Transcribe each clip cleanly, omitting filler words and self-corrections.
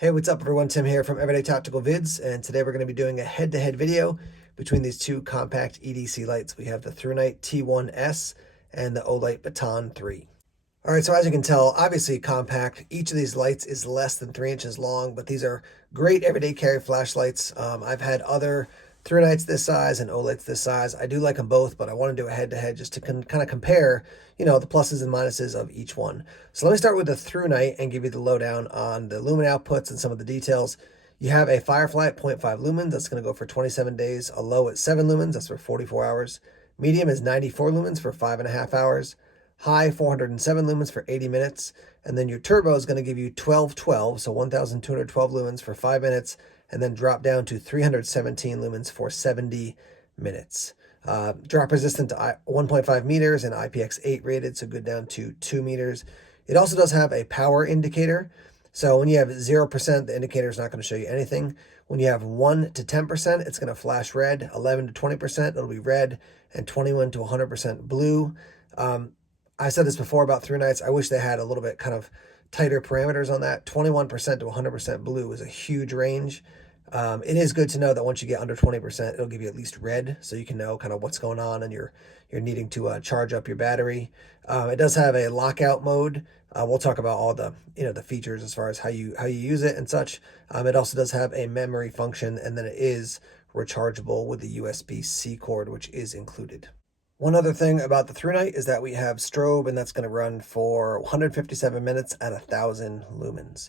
Hey, what's up everyone? Tim here from Everyday Tactical Vids, and today we're going to be doing a head-to-head video between these two compact EDC lights. We have the ThruNite T1S and the Olight Baton 3. All right, so as you can tell, obviously compact. Each of these lights is less than 3 inches long, but these are great everyday carry flashlights. I've had other ThruNites this size and Olights this size. I do like them both, but I want to do a head-to-head just to kind of compare, the pluses and minuses of each one. So let me start with the ThruNite and give you the lowdown on the lumen outputs and some of the details. You have a Firefly at 0.5 lumens. That's going to go for 27 days. A low at 7 lumens. That's for 44 hours. Medium is 94 lumens for 5.5 hours. High 407 lumens for 80 minutes, and then your turbo is going to give you 1212, so 1212 lumens for 5 minutes, and then drop down to 317 lumens for 70 minutes. Drop resistant to 1.5 meters and IPX8 rated, so good down to 2 meters. It also does have a power indicator, so when you have 0%, the indicator is not going to show you anything. When you have 1 to 10%, it's going to flash red. 11 to 20%, it'll be red, and 21 to 100% blue. I said this before about ThruNites. I wish they had a little bit kind of tighter parameters on that. 21% to 100% blue is a huge range. It is good to know that once you get under 20%, it'll give you at least red, so you can know kind of what's going on and you're needing to charge up your battery. It does have a lockout mode. We'll talk about all the the features as far as how you use it and such. It also does have a memory function, and then it is rechargeable with the USB-C cord, which is included. One other thing about the ThruNite is that we have strobe, and that's going to run for 157 minutes at 1,000 lumens.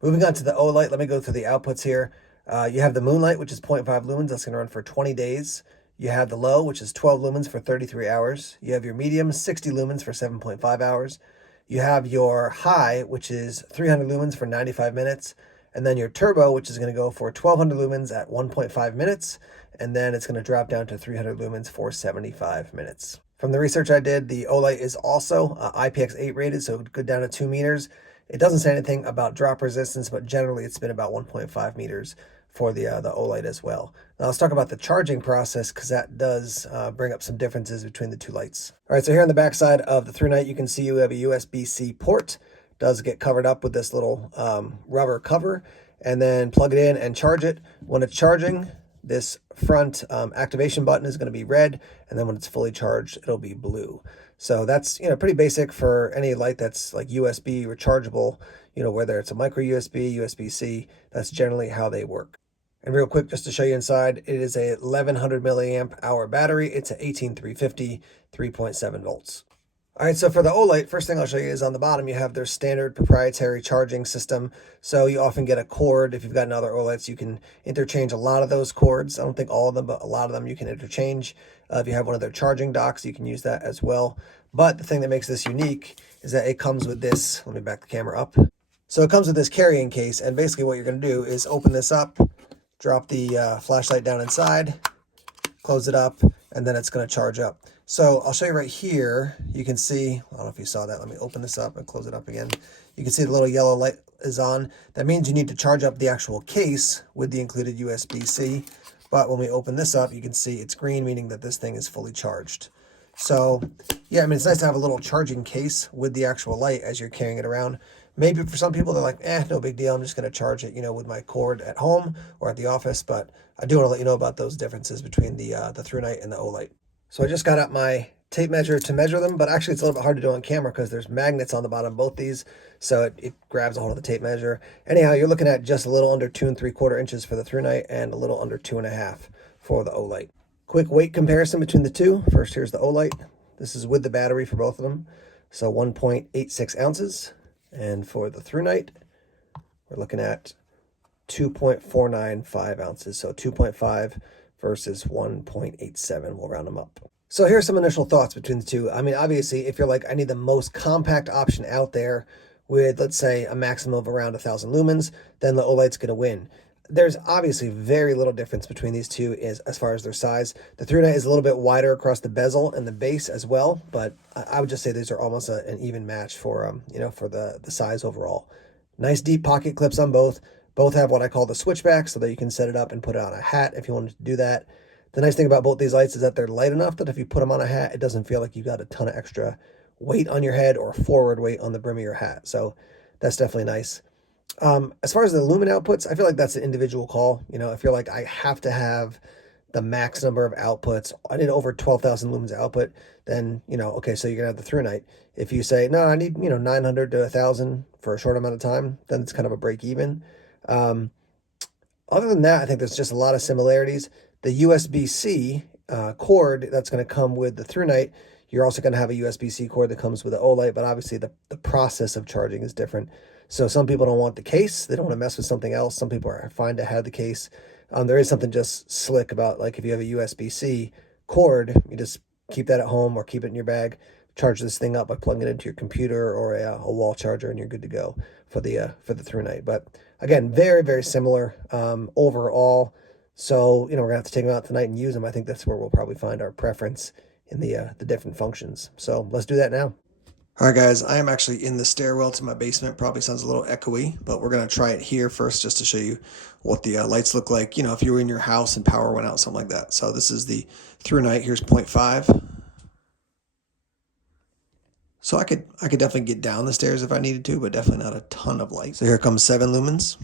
Moving on to the Olight, let me go through the outputs here. You have the Moonlight, which is 0.5 lumens. That's going to run for 20 days. You have the Low, which is 12 lumens for 33 hours. You have your Medium, 60 lumens for 7.5 hours. You have your High, which is 300 lumens for 95 minutes. And then your Turbo, which is going to go for 1200 lumens at 1.5 minutes. And then it's going to drop down to 300 lumens for 75 minutes. From the research I did, the Olight is also IPX8 rated, so good down to 2 meters. It doesn't say anything about drop resistance, but generally it's been about 1.5 meters for the Olight as well. Now let's talk about the charging process, because that does bring up some differences between the two lights. All right, so here on the back side of the ThruNite, you can see you have a USB-C port. Does get covered up with this little rubber cover, and then plug it in and charge it. When it's charging, this front activation button is going to be red, and then when it's fully charged, it'll be blue. So that's pretty basic for any light that's like USB rechargeable, whether it's a micro USB, USB-C, that's generally how they work. And real quick, just to show you inside, it is a 1100 milliamp hour battery. It's an 18350, 3.7 volts. All right, so for the Olight, first thing I'll show you is on the bottom, you have their standard proprietary charging system. So you often get a cord. If you've got other Olights, you can interchange a lot of those cords. I don't think all of them, but a lot of them you can interchange. If you have one of their charging docks, you can use that as well. But the thing that makes this unique is that it comes with this. Let me back the camera up. So it comes with this carrying case, and basically what you're going to do is open this up, drop the flashlight down inside, close it up, and then it's going to charge up. So I'll show you right here. You can see, I don't know if you saw that. Let me open this up and close it up again. You can see the little yellow light is on. That means you need to charge up the actual case with the included USB-C. But when we open this up, you can see it's green, meaning that this thing is fully charged. So yeah, I mean, it's nice to have a little charging case with the actual light as you're carrying it around. Maybe for some people, they're like, no big deal. I'm just going to charge it, with my cord at home or at the office. But I do want to let you know about those differences between the ThruNite and the Olight. So I just got out my tape measure to measure them, but actually it's a little bit hard to do on camera because there's magnets on the bottom of both these, so it grabs a hold of the tape measure. Anyhow, you're looking at just a little under 2 3/4 inches for the ThruNite and a little under 2.5 for the Olight. Quick weight comparison between the two. First, here's the Olight. This is with the battery for both of them, so 1.86 ounces. And for the ThruNite, we're looking at 2.495 ounces, so 2.5 versus 1.87. We'll round them up. So here's some initial thoughts between the two. I mean, obviously, if you're like, I need the most compact option out there with, let's say, a maximum of around 1,000 lumens, then the Olight's going to win. There's obviously very little difference between these two as far as their size. The ThruNite is a little bit wider across the bezel and the base as well, but I would just say these are almost an even match for for the size overall. Nice deep pocket clips on both. Both have what I call the switchback, so that you can set it up and put it on a hat if you wanted to do that. The nice thing about both these lights is that they're light enough that if you put them on a hat, it doesn't feel like you got a ton of extra weight on your head or forward weight on the brim of your hat. So that's definitely nice. As far as the lumen outputs, I feel like that's an individual call. You know, if you're like, I have to have the max number of outputs, I need over 12,000 lumens output, then, you know, okay, so you're gonna have the through night. If you say, no, I need, 900 to 1,000 for a short amount of time, then it's kind of a break even. Um, Other than that, I think there's just a lot of similarities. The USB-C cord that's going to come with the ThruNite, you're also going to have a USB-C cord that comes with the Olight, but obviously the process of charging is different. So some people don't want the case. They don't want to mess with something else. Some people are fine to have the case. There is something just slick about, like, if you have a USB-C cord, you just keep that at home or keep it in your bag, charge this thing up by plugging it into your computer or a wall charger, and you're good to go for the ThruNite. But again, very, very similar overall. So, we're gonna have to take them out tonight and use them. I think that's where we'll probably find our preference in the different functions. So let's do that now. All right, guys, I am actually in the stairwell to my basement. Probably sounds a little echoey, but we're gonna try it here first just to show you what the lights look like. If you were in your house and power went out, something like that. So this is the ThruNite. Here's 0.5. So I could definitely get down the stairs if I needed to, but definitely not a ton of light. So here comes 7 lumens.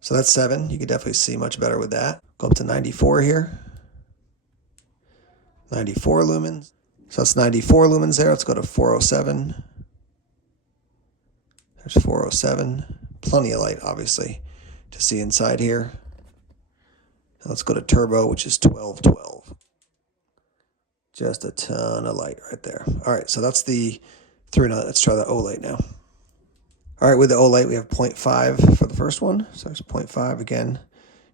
So that's 7. You can definitely see much better with that. Go up to 94 here. 94 lumens. So that's 94 lumens there. Let's go to 407. There's 407. Plenty of light, obviously, to see inside here. Now let's go to turbo, which is 1212. Just a ton of light right there. All right, so that's the ThruNite. Let's try the Olight now. All right, with the Olight, we have 0.5 for the first one. So there's 0.5 again.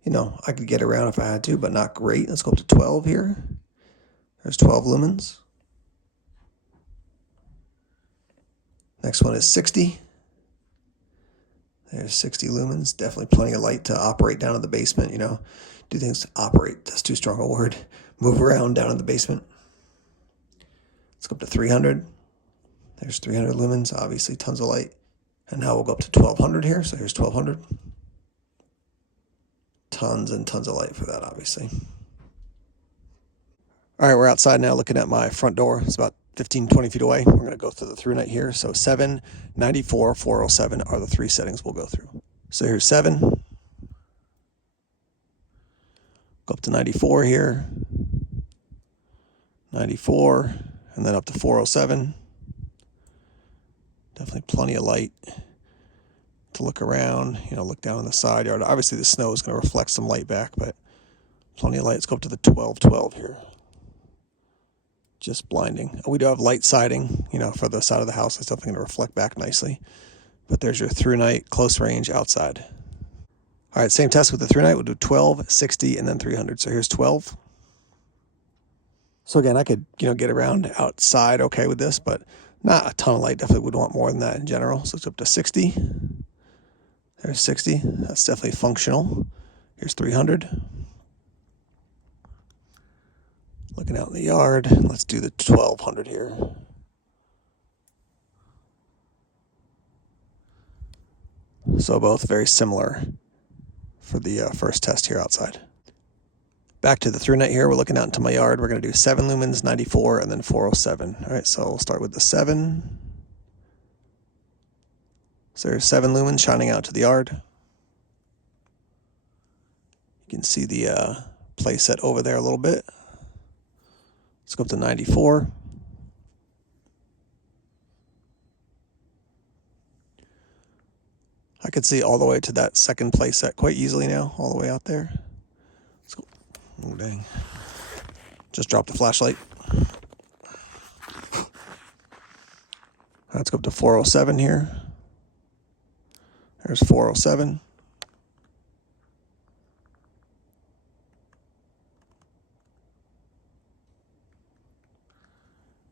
I could get around if I had to, but not great. Let's go up to 12 here. There's 12 lumens. Next one is 60. There's 60 lumens. Definitely plenty of light to operate down in the basement, do things to operate. That's too strong a word. Move around down in the basement. Let's go up to 300. There's 300 lumens, obviously tons of light. And now we'll go up to 1200 here. So here's 1200. Tons and tons of light for that, obviously. All right, we're outside now looking at my front door. It's about 15, 20 feet away. We're going to go through the ThruNite here. So 7, 94, 407 are the 3 settings we'll go through. So here's 7. Go up to 94 here. 94, and then up to 407. Definitely plenty of light to look around, look down in the side yard. Obviously the snow is going to reflect some light back, but plenty of light. Let's go up to the 1212 here. Just blinding. We do have light siding, for the side of the house. It's definitely going to reflect back nicely. But there's your ThruNite close range outside. All right, same test with the ThruNite. We'll do 12, 60, and then 300. So here's 12. So again, I could, get around outside okay with this, but not a ton of light. Definitely would want more than that in general. So it's up to 60. There's 60. That's definitely functional. Here's 300. Looking out in the yard. Let's do the 1200 here. So both very similar for the first test here outside. Back to the ThruNite here. We're looking out into my yard. We're going to do 7 lumens, 94, and then 407. All right, so we'll start with the 7. So there's 7 lumens shining out to the yard. You can see the play set over there a little bit. Let's go up to 94. I could see all the way to that second play set quite easily now, all the way out there. Let's go. Oh, dang. Just dropped the flashlight. Let's go up to 407 here. There's 407.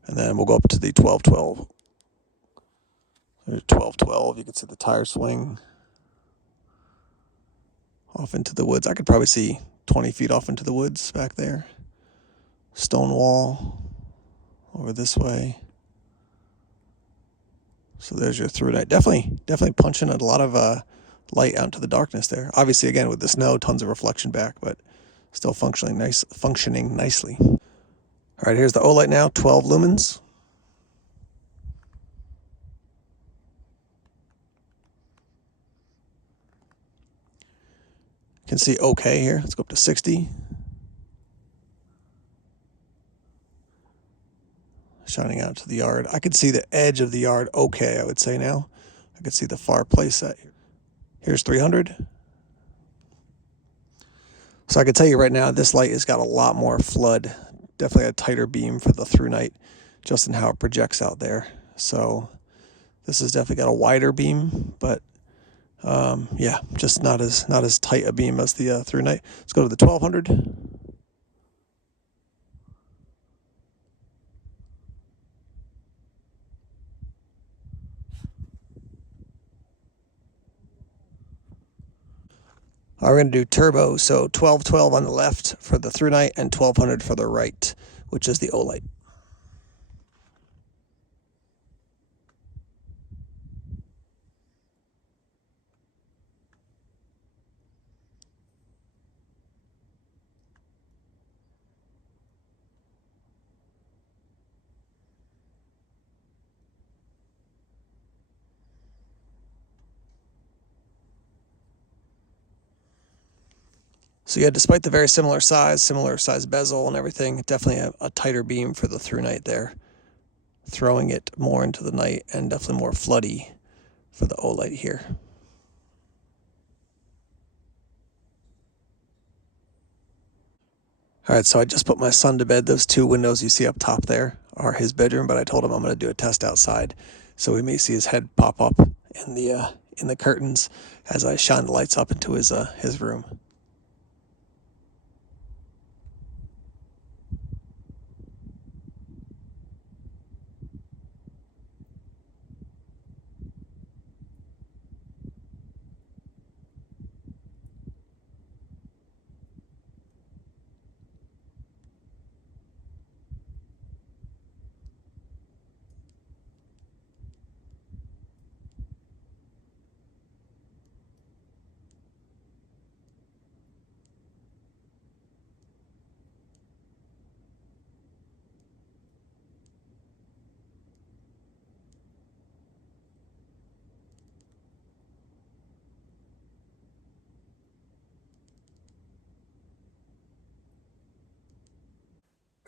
And then we'll go up to the 1212. There's 1212. You can see the tire swing off into the woods. I could probably see 20 feet off into the woods back there. Stone wall over this way. So there's your ThruNite. Definitely punching a lot of light out into the darkness there. Obviously, again, with the snow, tons of reflection back, but still functioning nicely. All right, here's the Olight now, 12 lumens. You can see okay here. Let's go up to 60. Shining out to the yard. I could see the edge of the yard okay, I would say now. I could see the far play set here. Here's 300. So I can tell you right now, this light has got a lot more flood. Definitely a tighter beam for the through night, just in how it projects out there. So this has definitely got a wider beam, but yeah, just not as tight a beam as the through night. Let's go to the 1200. We're going to do turbo, so 1212 on the left for the through night and 1200 for the right, which is the Olight. So yeah, despite the very similar size bezel and everything, definitely a tighter beam for the through night there. Throwing it more into the night and definitely more floody for the Olight here. All right, so I just put my son to bed. Those two windows you see up top there are his bedroom, but I told him I'm going to do a test outside. So we may see his head pop up in the curtains as I shine the lights up into his room.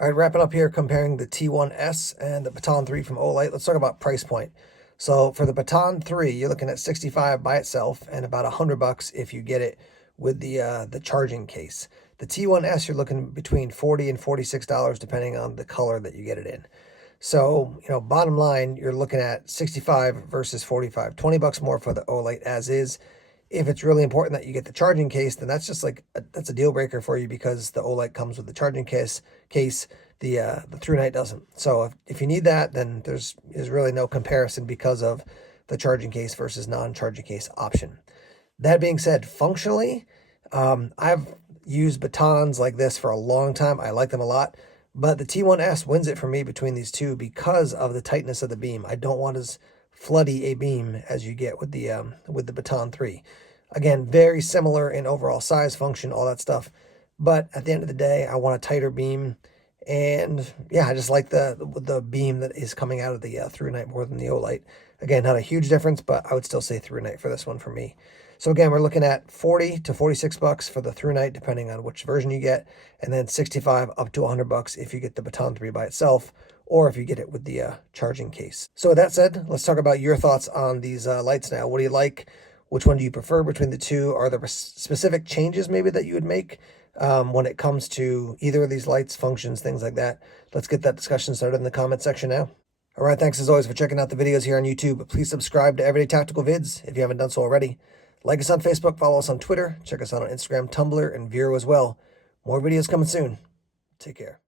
All right, wrapping up here, comparing the T1S and the Baton 3 from Olight. Let's talk about price point. So for the Baton 3, you're looking at 65 by itself and about $100 if you get it with the charging case. The T1S, you're looking between $40 and $46 depending on the color that you get it in. So, you know, bottom line, you're looking at 65 versus 45, $20 more for the Olight as is. If it's really important that you get the charging case, then that's just like that's a deal breaker for you because the Olight comes with the charging case. The through night doesn't. So if you need that, then there's really no comparison because of the charging case versus non-charging case option. That being said, functionally, I've used batons like this for a long time. I like them a lot, but the T1S wins it for me between these two because of the tightness of the beam. I don't want as floody a beam as you get with the Baton 3. Again, very similar in overall size, function, all that stuff. But at the end of the day, I want a tighter beam. And yeah, I just like the beam that is coming out of the through night more than the Olight. Again, not a huge difference, but I would still say through night for this one for me. So again, we're looking at $40 to $46 for the through night, depending on which version you get, and then $65 up to $100 if you get the Baton 3 by itself, or if you get it with the charging case. So with that said, let's talk about your thoughts on these lights now. What do you like? Which one do you prefer between the two? Are there specific changes maybe that you would make when it comes to either of these lights, functions, things like that? Let's get that discussion started in the comment section now. All right, thanks as always for checking out the videos here on YouTube. Please subscribe to Everyday Tactical Vids if you haven't done so already. Like us on Facebook, follow us on Twitter, check us out on Instagram, Tumblr, and Vero as well. More videos coming soon. Take care.